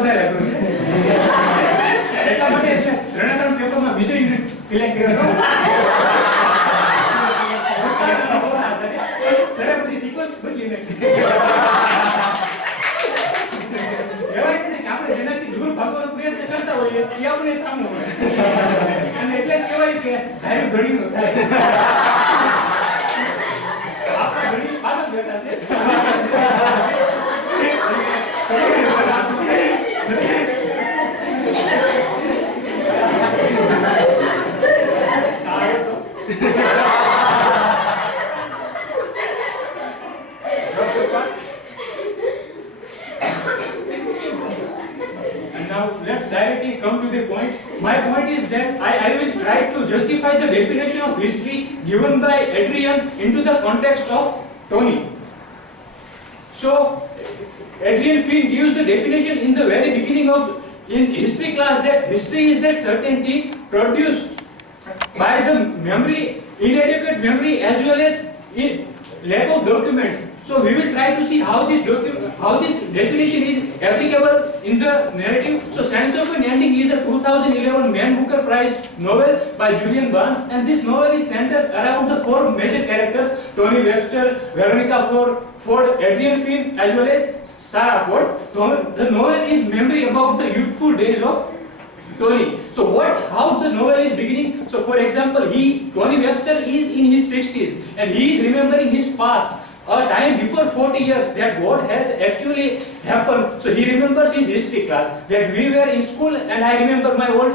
વધારે અઘરું છે. એટલા માટે રણાતરણ પેપરમાં બીજો યુનિટ સિલેક્ટ કર્યો. સરે બધી સિક્વન્સ બદલી નાખી. કહેવાય છે ને કે આપણે જેનાથી દૂર ભાગવાનો પ્રયત્ન કરતા હોઈએ એ આપણે સામનો હોય. અને એટલે જ કહેવાય કે ધાર્યું ઘડીનો થાય. આપણા ઘડી પાછળ બેઠા છે. Now let's directly come to the point. My point is that I will try to justify the definition of history given by Adrian into the context of Tony. So Adrian Finn gives the definition in the very beginning of in history class that history is that certainty produced by the memory, inadequate memory as well as lack of documents. So we will try to see how this definition is applicable in the narrative. So Sands-Open Ending is a 2011 Man Booker Prize novel by Julian Barnes, and this novel is centered around the four major characters: Tony Webster, Veronica Ford, Adrian Finn, as well as Sarah Ford. The novel is memory about the youthful days of Tony. So how the novel is beginning? So for example, Tony Webster is in his 60s and he is remembering his past, a time before 40 years, that what had actually happened. So he remembers his history class, that we were in school and I remember my old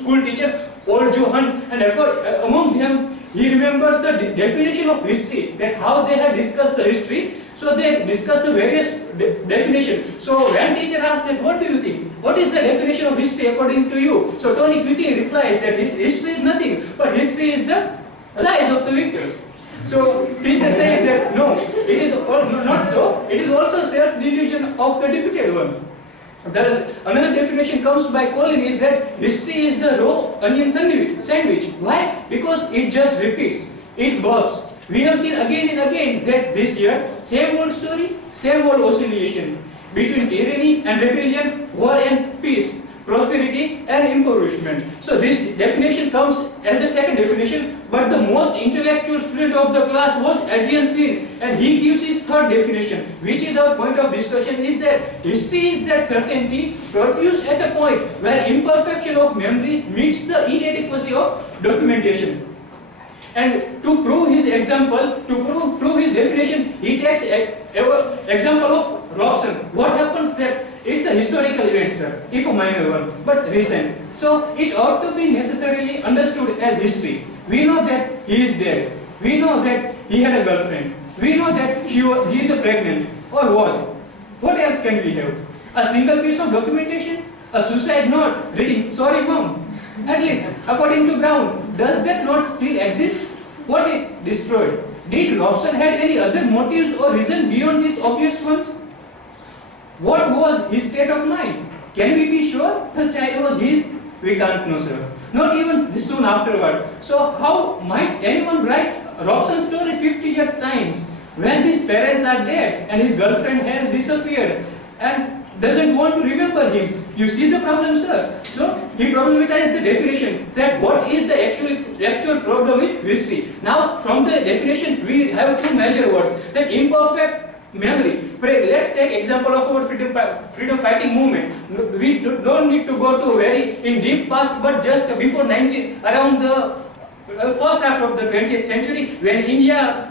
school teacher, old Johan, and among them he remembers the definition of history, that how they had discussed the history. So they discussed the various definition. So when teacher asked that, what do you think? What is the definition of history according to you? So Tony quickly replies that history is nothing, but history is the lives of the victors. So teacher says that no, it is not so. It is also self-delusion of the defeated one. Another definition comes by Colin is that history is the raw onion sandwich. Why? Because it just repeats. It evolves. We have seen again and again that this year, same old story, same old oscillation between tyranny and rebellion, war and peace, prosperity and impoverishment. So this definition comes as a second definition, but the most intellectual student of the class was Adrian Finn, and he gives his third definition, which is our point of discussion, is that history is that certainty produced at a point where imperfection of memory meets the inadequacy of documentation. And to prove his example, to prove his definition, he takes example of Robson. What happens that it's a historical event, sir, if a minor one, but recent. So it ought to be necessarily understood as history. We know that he is dead. We know that he had a girlfriend. We know that he is pregnant or was. What else can we have? A single piece of documentation? A suicide note reading, "Sorry, Mom." At least, according to Brown, does that not still exist? What it destroyed? Did Robson had any other motives or reason beyond these obvious ones? What was his state of mind? Can we be sure the child was his? We can't know, sir. Not even this soon afterward. So how might anyone write Robson's story 50 years' time when his parents are dead and his girlfriend has disappeared and doesn't want to remember him? You see the problem, sir? So he problematized the definition that what is the actual problem with history. Now from the definition we have two major words, that imperfect memory. Let's take example of our freedom fighting movement. We don't need to go to very in deep past, but just before around the first half of the 20th century, when India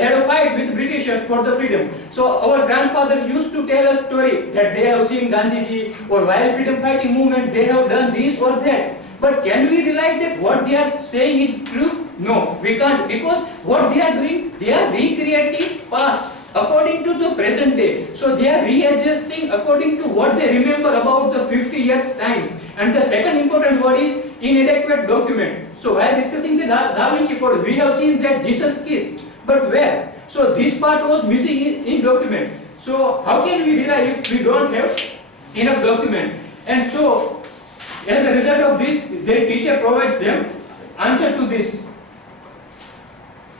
had a fight with Britishers for the freedom. So our grandfathers used to tell a story that they have seen Gandhiji, or while freedom fighting movement they have done this or that. But can we realize that what they are saying is true? No, we can't, because what they are doing, they are recreating past according to the present day. So they are readjusting according to what they remember about the 50 years time. And the second important word is inadequate document. So while discussing the Da Vinci Code, we have seen that Jesus kissed, but where? So this part was missing in document. So how can we rely if we don't have enough document? And so as a result of this, their teacher provides them answer to this.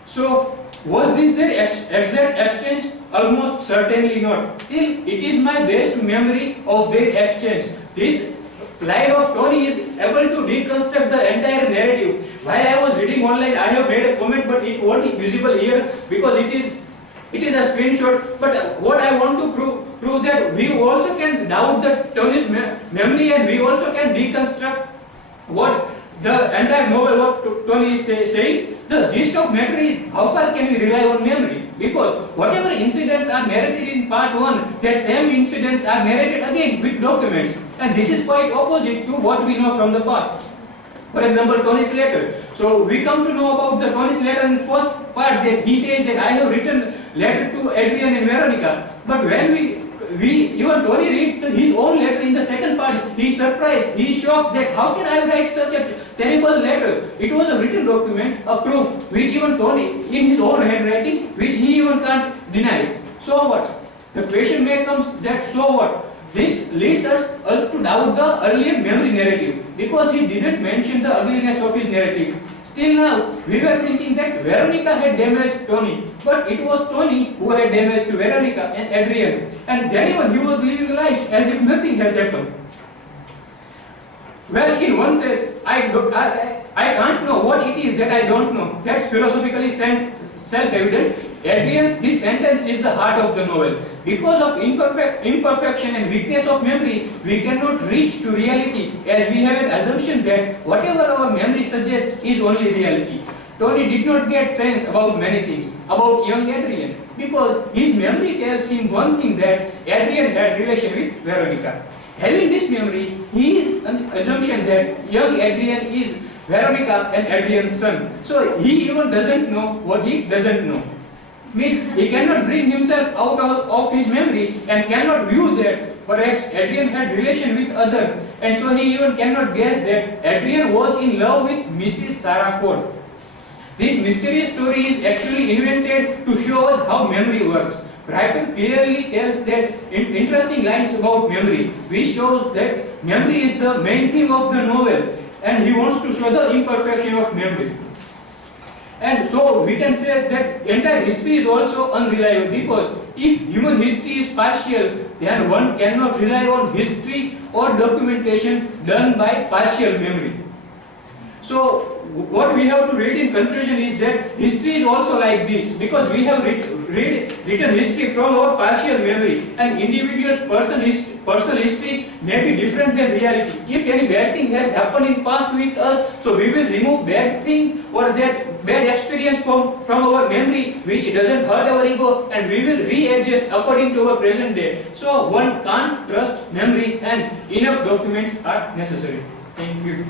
So Was this their exact exchange? Almost certainly not. Still, it is my best memory of their exchange. This line of Tony is able to reconstruct the entire narrative. While I was reading online, I have made a comment, but it won't be visible here because it is a screenshot. But what I want to prove that we also can doubt the Tony's memory, and we also can deconstruct what the entire novel, what Tony is saying. The gist of matter is how far can we rely on memory? Because whatever incidents are narrated in part 1, that same incidents are narrated again with documents. And this is quite opposite to what we know from the past. For example, Tony's letter. So we come to know about the Tony's letter in first part that he says that I have written letter to Adrian and Veronica. But when we even Tony reads his own letter in the second part, he is surprised, he is shocked that how can I write such a terrible letter? It was a written document, a proof, which even Tony in his own handwriting, which he even can't deny. So what? The question may comes that so what? This leads us to doubt the earlier memory narrative because he didn't mention the ugliness of his narrative. Still now, we were thinking that Veronica had damaged Tony, but it was Tony who had damaged Veronica and Adrian, and then even he was living life as if nothing has happened. Well, in one sense, I can't know what it is that I don't know. That's philosophically self-evident. Adrian's this sentence is the heart of the novel. Because of imperfection and weakness of memory, we cannot reach to reality as we have an assumption that whatever our memory suggests is only reality. Tony did not get sense about many things, about young Adrian, because his memory tells him one thing, that Adrian had relation with Veronica. Having this memory, he is an assumption that young Adrian is Veronica and Adrian's son. So he even doesn't know what he doesn't know. Means he cannot bring himself out of his memory and cannot view that perhaps Adrian had relation with other, and so he even cannot guess that Adrian was in love with Mrs. Sarah Ford. This mysterious story is actually invented to show us how memory works. Writer clearly tells that interesting lines about memory, which shows that memory is the main theme of the novel, and he wants to show the imperfection of memory. And so we can say that entire history is also unreliable, because if human history is partial, then one cannot rely on history or documentation done by partial memory. So what we have to read in conclusion is that history is also like this, because we have written history from our partial memory, and individual personal history may be different than reality. If any bad thing has happened in past with us, so we will remove bad thing or that bad experience from our memory, which doesn't hurt our ego, and we will readjust according to our present day. So one can't trust memory, and enough documents are necessary. Thank you.